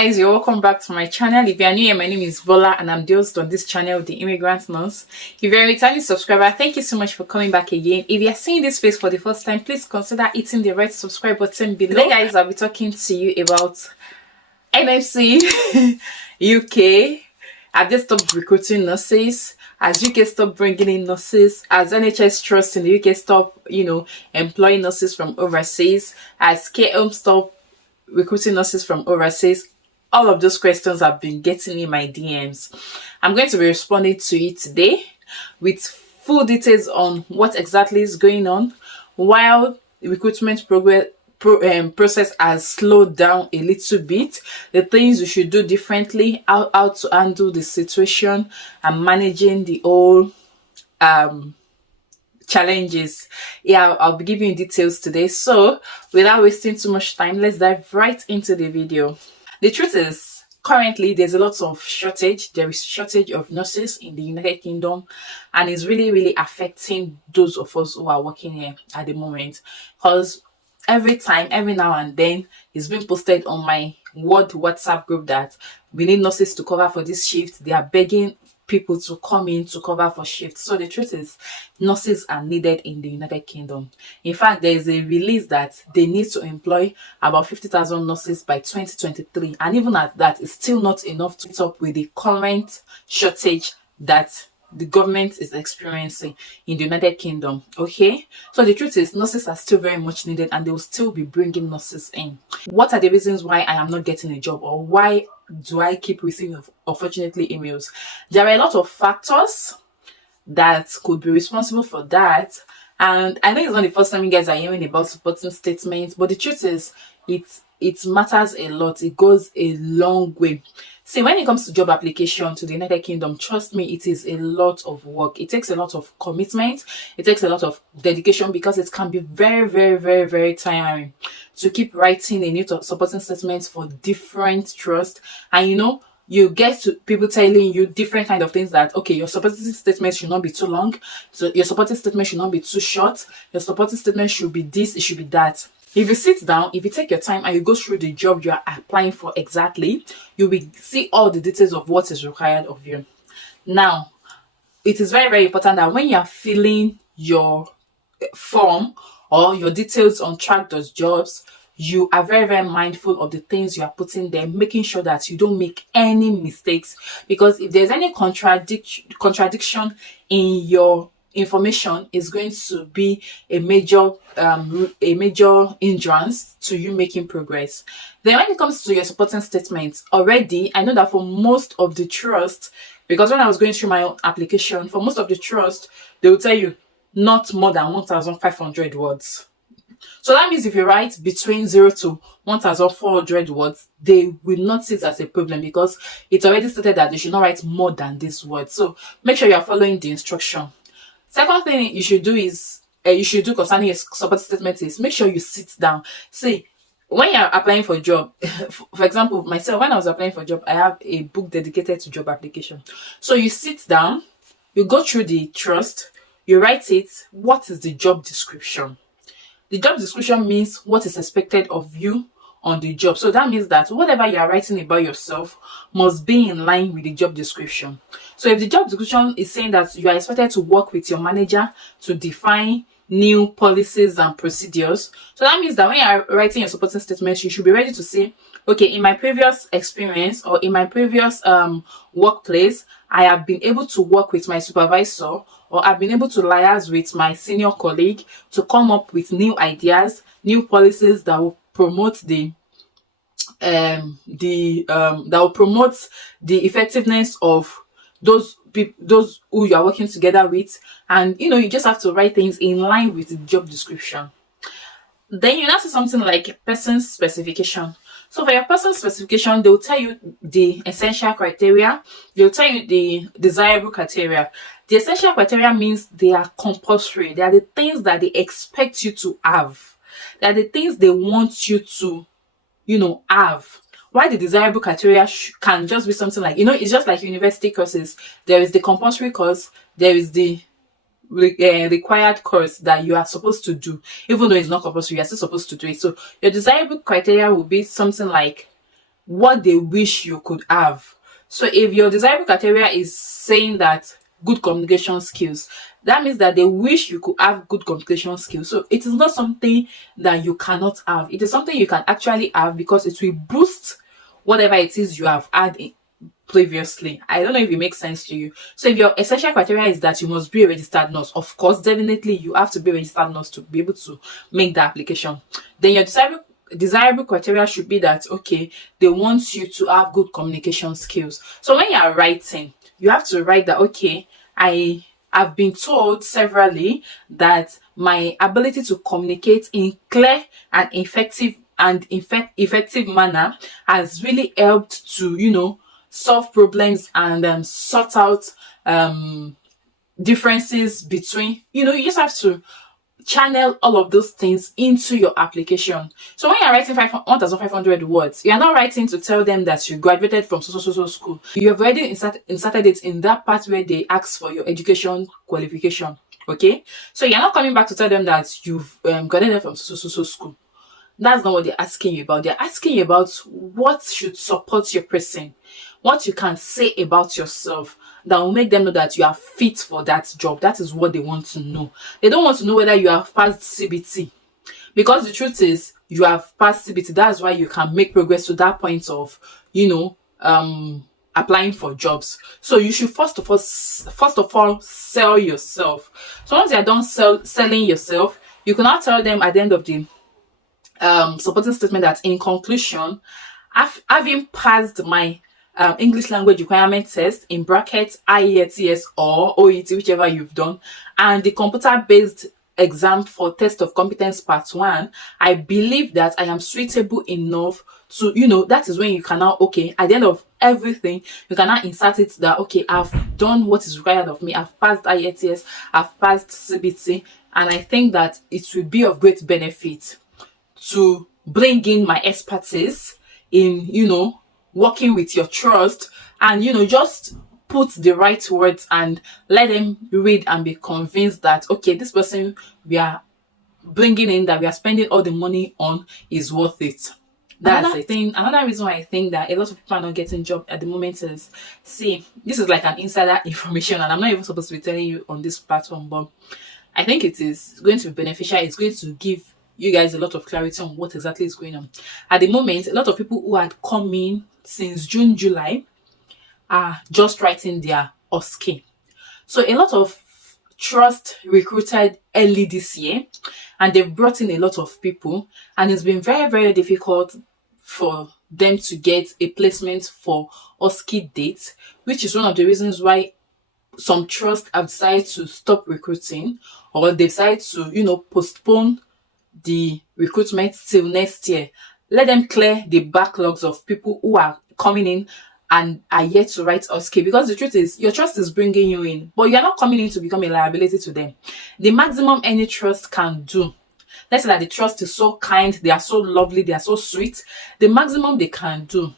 Guys, you're welcome back to my channel. If you are new here, my name is Bola and I'm the host on this channel, The Immigrant Nurse. If you're a returning subscriber, thank you so much for coming back again. If you're seeing this face for the first time, please consider hitting the red subscribe button below. Today guys, I'll be talking to you about NMC UK. Have they stopped recruiting nurses? As UK stopped bringing in nurses? As NHS Trust in the UK stopped, employing nurses from overseas? As KM stopped recruiting nurses from overseas? All of those questions have been getting in my DMs. I'm going to be responding to it today with full details on what exactly is going on, while the recruitment process has slowed down a little bit, the things you should do differently, how to handle the situation and managing the whole challenges. I'll be giving you details today. So without wasting too much time, let's dive right into the video. The truth is, currently there's a lot of shortage. There is shortage of nurses in the United Kingdom, and it's really affecting those of us who are working here at the moment, because every now and then it's been posted on my WhatsApp group that we need nurses to cover for this shift. They are begging people to come in to cover for shifts. So the truth is, nurses are needed in the United Kingdom. In fact, there is a release that they need to employ about 50,000 nurses by 2023, and even at that, it's still not enough to keep up with the current shortage that the government is experiencing in the United Kingdom. Okay, so the truth is, nurses are still very much needed, and they will still be bringing nurses in. What are the reasons why I am not getting a job, or why do I keep receiving unfortunately emails? There are a lot of factors that could be responsible for that, and I know it's not the first time you guys are hearing about supporting statements, but the truth is, it matters a lot. It goes a long way. See, when it comes to job application to the United Kingdom, trust me, it is a lot of work. It takes a lot of commitment. It takes a lot of dedication, because it can be very tiring to keep writing a new supporting statements for different trusts. And you get to people telling you different kind of things, that okay, your supporting statement should not be too long, so your supporting statement should not be too short, your supporting statement should be this, it should be that. If you sit down, if you take your time and you go through the job you are applying for exactly, you will see all the details of what is required of you. Now, it is very important that when you are filling your form or your details on track.jobs, you are very mindful of the things you are putting there, making sure that you don't make any mistakes, because if there's any contradiction in your information, is going to be a major hindrance to you making progress. Then when it comes to your supporting statements, already I know that for most of the trust, because when I was going through my own application, for most of the trust, they will tell you not more than 1,500 words. So that means if you write between 0 to 1,400 words, they will not see it as a problem, because it's already stated that they should not write more than this word. So make sure you are following the instruction. Second thing you should do concerning your support statement is make sure you sit down. See, when you're applying for a job, for example, myself, when I was applying for a job, I have a book dedicated to job application. So you sit down, you go through the trust, you write it. What is the job description? The job description means what is expected of you on the job. So that means that whatever you are writing about yourself must be in line with the job description. So if the job description is saying that you are expected to work with your manager to define new policies and procedures, so that means that when you are writing your supporting statement, you should be ready to say, okay, in my previous experience or in my previous workplace, I have been able to work with my supervisor, or I've been able to liaise with my senior colleague to come up with new ideas, new policies that will promote the effectiveness of those who you are working together with. And you just have to write things in line with the job description. Then you now see something like person specification. So for your person specification, they'll tell you the essential criteria, they'll tell you the desirable criteria. The essential criteria means they are compulsory. They are the things that they expect you to have. They are the things they want you to have. Why the desirable criteria can just be something like, it's just like university courses. There is the compulsory course, there is the required course that you are supposed to do. Even though it's not compulsory, you're still supposed to do it. So your desirable criteria will be something like what they wish you could have. So if your desirable criteria is saying that good communication skills, that means that they wish you could have good communication skills. So it is not something that you cannot have. It is something you can actually have, because it will boost whatever it is you have had previously. I don't know if it makes sense to you. So if your essential criteria is that you must be a registered nurse, of course, definitely you have to be a registered nurse to be able to make the application. Then your desirable criteria should be that, okay, they want you to have good communication skills. So when you are writing, you have to write that, okay, I have been told severally that my ability to communicate in clear and effective manner has really helped to, solve problems and sort out differences between, you just have to channel all of those things into your application. So when you're writing 1,500 words, you're not writing to tell them that you graduated from so school. You have already inserted it in that part where they ask for your education qualification. Okay, so you're not coming back to tell them that you've graduated from so school. That's not what they're asking you about. They're asking you about what should support your person, what you can say about yourself that will make them know that you are fit for that job. That is what they want to know. They don't want to know whether you have passed CBT, because the truth is you have passed CBT. That's why you can make progress to that point of, applying for jobs. So you should first of all sell yourself. So once you're done selling yourself, you can now tell them at the end of the supporting statement that, in conclusion, having passed my English language requirement test, in brackets IELTS or OET, whichever you've done, and the computer-based exam for test of competence part 1, I believe that I am suitable enough to, that is when you can now, okay, at the end of everything, you can now insert it that, okay, I've done what is required of me. I've passed IELTS, I've passed CBT, and I think that it will be of great benefit to bring in my expertise in, working with your trust, and, just put the right words and let them read and be convinced that, okay, this person we are bringing in, that we are spending all the money on, is worth it. That's the thing. Another reason why I think that a lot of people are not getting job at the moment is, see, this is like an insider information, and I'm not even supposed to be telling you on this platform, but I think it is going to be beneficial. It's going to give you guys a lot of clarity on what exactly is going on. At the moment, a lot of people who had come in since June, July are just writing their OSCE. So a lot of trust recruited early this year, and they've brought in a lot of people, and it's been very, very difficult for them to get a placement for OSCE dates, which is one of the reasons why some trusts have decided to stop recruiting, or they decided to, postpone the recruitment till next year. Let them clear the backlogs of people who are coming in and are yet to write OSCE, because the truth is your trust is bringing you in, but you're not coming in to become a liability to them. The maximum any trust can do, let's say that the trust is so kind, they are so lovely, they are so sweet, the maximum they can do,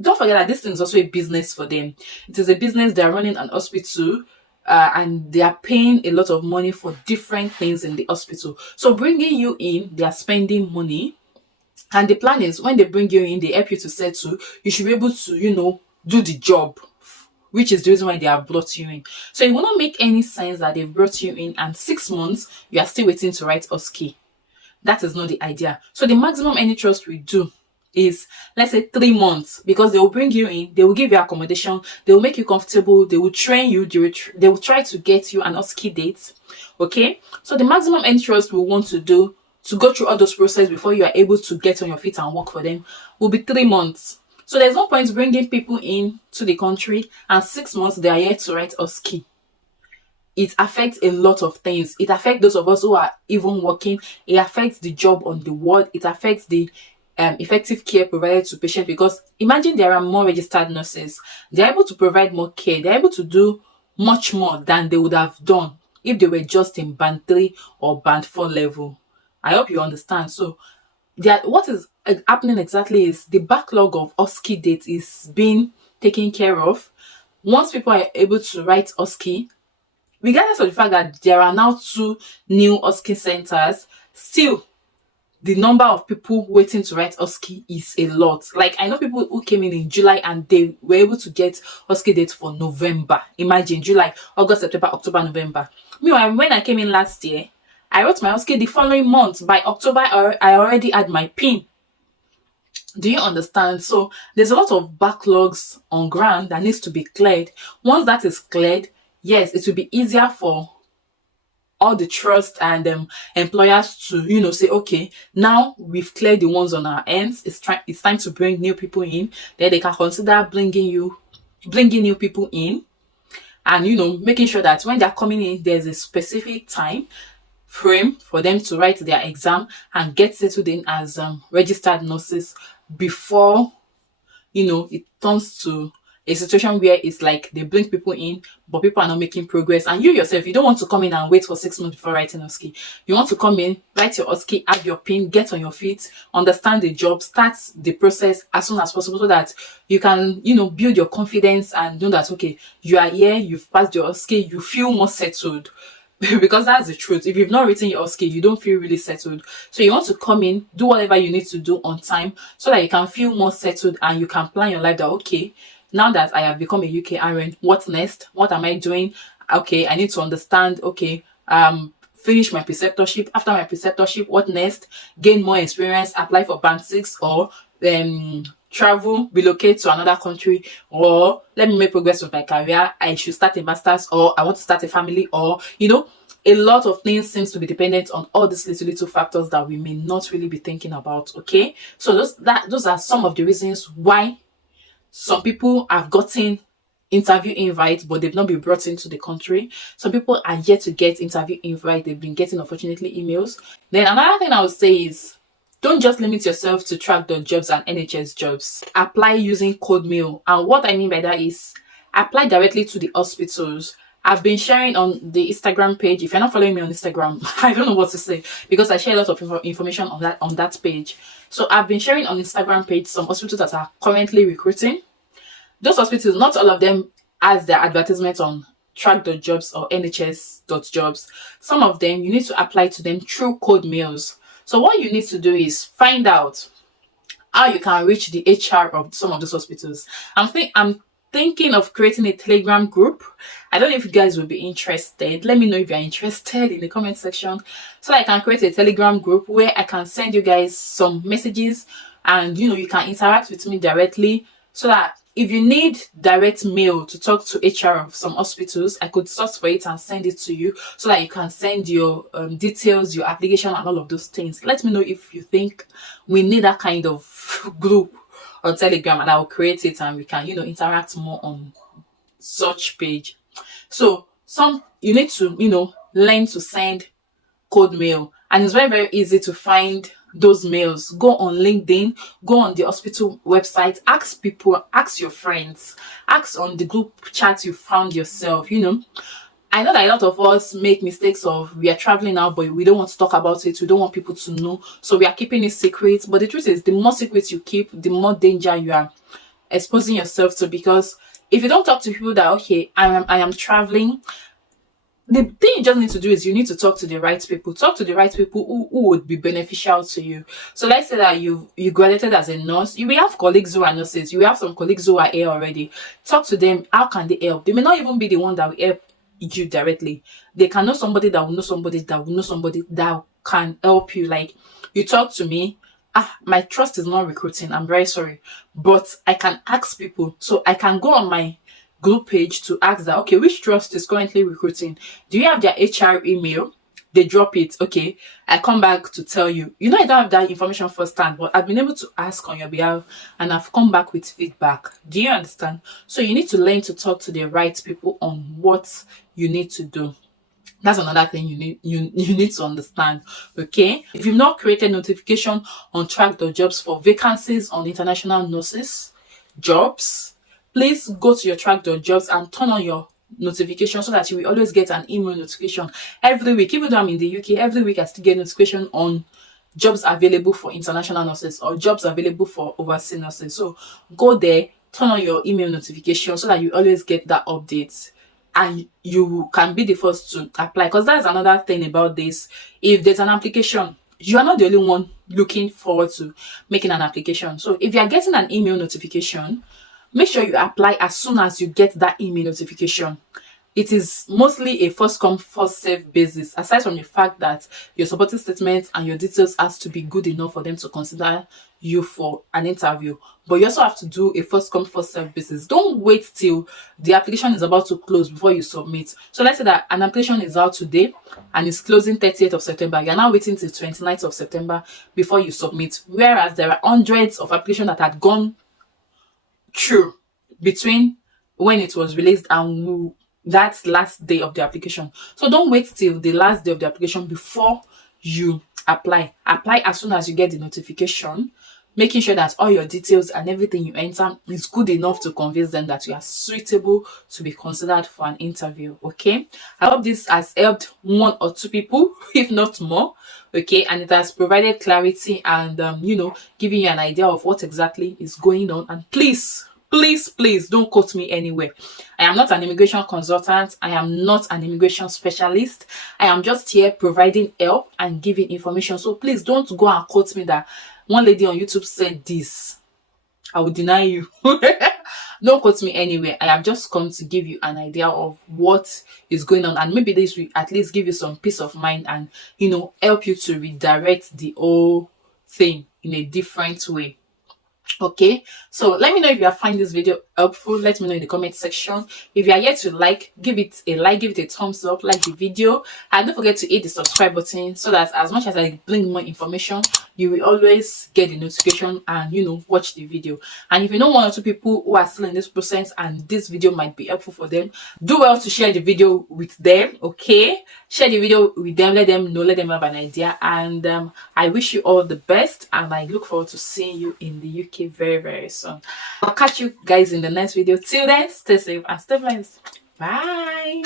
don't forget that this thing is also a business for them. It is a business. They are running an hospital, and they are paying a lot of money for different things in the hospital. So bringing you in, they are spending money, and the plan is when they bring you in, they help you to settle. You should be able to, do the job, which is the reason why they have brought you in. So it will not make any sense that they brought you in and 6 months you are still waiting to write OSCE. That is not the idea. So the maximum any trust will do is, let's say, 3 months, because they will bring you in, they will give you accommodation, they will make you comfortable, they will train you, they will try to get you an OSCE date. Okay, so the maximum interest we want to do to go through all those processes before you are able to get on your feet and work for them will be 3 months. So there's no point bringing people in to the country and 6 months they are yet to write OSCE. It affects a lot of things. It affects those of us who are even working. It affects the job on the ward. It affects the effective care provided to patients, because imagine there are more registered nurses. They're able to provide more care. They're able to do much more than they would have done if they were just in band 3 or band 4 level. I hope you understand. So what is happening exactly is the backlog of OSCE dates is being taken care of. Once people are able to write OSCE, regardless of the fact that there are now 2 new OSCE centers, still the number of people waiting to write OSCE is a lot. Like, I know people who came in July and they were able to get OSCE dates for November. Imagine, July, August, September, October, November. Meanwhile, when I came in last year, I wrote my OSCE the following month. By October, I already had my PIN. Do you understand? So there's a lot of backlogs on ground that needs to be cleared. Once that is cleared, yes, it will be easier for all the trust and employers to say, okay, now we've cleared the ones on our ends. It's time to bring new people in. Then they can consider bringing new people in, and making sure that when they're coming in, there's a specific time frame for them to write their exam and get settled in as registered nurses before it turns to a situation where it's like they bring people in, but people are not making progress. And you yourself, you don't want to come in and wait for 6 months before writing OSCE. You want to come in, write your OSCE, have your PIN, get on your feet, understand the job, start the process as soon as possible so that you can, build your confidence and know that, okay, you are here, you've passed your OSCE, you feel more settled. Because that's the truth. If you've not written your OSCE, you don't feel really settled. So you want to come in, do whatever you need to do on time so that you can feel more settled and you can plan your life that, okay, now that I have become a UK RN, what's next? What am I doing? Okay, I need to understand, okay, finish my preceptorship. After my preceptorship, what next? Gain more experience, apply for Band 6, or travel, relocate to another country, or let me make progress with my career. I should start a master's, or I want to start a family, or, a lot of things seems to be dependent on all these little factors that we may not really be thinking about, okay? So those are some of the reasons why some people have gotten interview invites, but they've not been brought into the country. Some people are yet to get interview invite. They've been getting, unfortunately, emails. Then another thing I would say is, don't just limit yourself to track.jobs and NHS jobs. Apply using CodeMail. And what I mean by that is, apply directly to the hospitals. I've been sharing on the Instagram page. If you're not following me on Instagram, I don't know what to say, because I share a lot of information on that page. So I've been sharing on Instagram page some hospitals that are currently recruiting. Those hospitals, not all of them has their advertisements on track.jobs or nhs.jobs. Some of them, you need to apply to them through CodeMails. So what you need to do is find out how you can reach the HR of some of those hospitals. I'm thinking of creating a Telegram group. I don't know if you guys will be interested. Let me know if you're interested in the comment section so that I can create a Telegram group where I can send you guys some messages and you can interact with me directly, so that if you need direct mail to talk to HR of some hospitals, I could source for it and send it to you so that you can send your details, your application, and all of those things. Let me know if you think we need that kind of group on Telegram, and I'll create it and we can, interact more on such page. So you need to, learn to send CodeMail, and it's very, very easy to find those mails. Go on LinkedIn, go on the hospital website, ask people, ask your friends, ask on the group chat you found yourself. I know that a lot of us make mistakes of, we are traveling now, but we don't want to talk about it. We don't want people to know. So we are keeping it secret. But the truth is, the more secrets you keep, the more danger you are exposing yourself to. Because if you don't talk to people that, okay, I am traveling, the thing you just need to do is you need to talk to the right people. Talk to the right people who would be beneficial to you. So let's say that you graduated as a nurse. You may have colleagues who are nurses. You have some colleagues who are here already. Talk to them. How can they help? They may not even be the one that will help you directly. They can know somebody that will know somebody that will know somebody that can help you. Like, you talk to me, my trust is not recruiting, I'm very sorry, but I can ask people. So I can go on my group page to ask that, okay, which trust is currently recruiting? Do you have their HR email? They drop it. Okay, I come back to tell you. I don't have that information firsthand, but I've been able to ask on your behalf and I've come back with feedback. Do you understand? So you need to learn to talk to the right people on what you need to do. That's another thing you need to understand. Okay, if you've not created notification on track.jobs for vacancies on international nurses jobs, please go to your track.jobs and turn on your notification so that you will always get an email notification every week. Even though I'm in the UK, every week I still get notification on jobs available for international nurses or jobs available for overseas nurses. So go there, turn on your email notification so that you always get that update and you can be the first to apply. Because that's another thing about this. If there's an application, you are not the only one looking forward to making an application. So if you are getting an email notification, make sure you apply as soon as you get that email notification. It is mostly a first come first serve basis, aside from the fact that your supporting statement and your details has to be good enough for them to consider you for an interview. But you also have to do a first come first serve basis. Don't wait till the application is about to close before you submit. So let's say that an application is out today and it's closing 30th of September. You're now waiting till 29th of September before you submit. Whereas there are hundreds of applications that had gone through between when it was released and that last day of the application. So don't wait till the last day of the application before you apply. Apply as soon as you get the notification, making sure that all your details and everything you enter is good enough to convince them that you are suitable to be considered for an interview. Okay, I hope this has helped one or two people, if not more. Okay, and it has provided clarity and giving you an idea of what exactly is going on. And please don't quote me anywhere. I am not an immigration consultant. I am not an immigration specialist. I am just here providing help and giving information. So please don't go and quote me that one lady on YouTube said this. I will deny you. Don't quote me anywhere. I have just come to give you an idea of what is going on, and maybe this will at least give you some peace of mind and help you to redirect the whole thing in a different way. Okay, so let me know if you are finding this video helpful. Let me know in the comment section. If you are yet to give it a like, give it a thumbs up, like the video, and don't forget to hit the subscribe button so that as much as I bring more information, you will always get the notification and watch the video. And if you know one or two people who are still in this process and this video might be helpful for them, do well to share the video with them. Okay, share the video with them, let them know, let them have an idea. And I wish you all the best, and I look forward to seeing you in the UK very, very soon. I'll catch you guys in the next video. Till then, stay safe and stay blessed. Bye.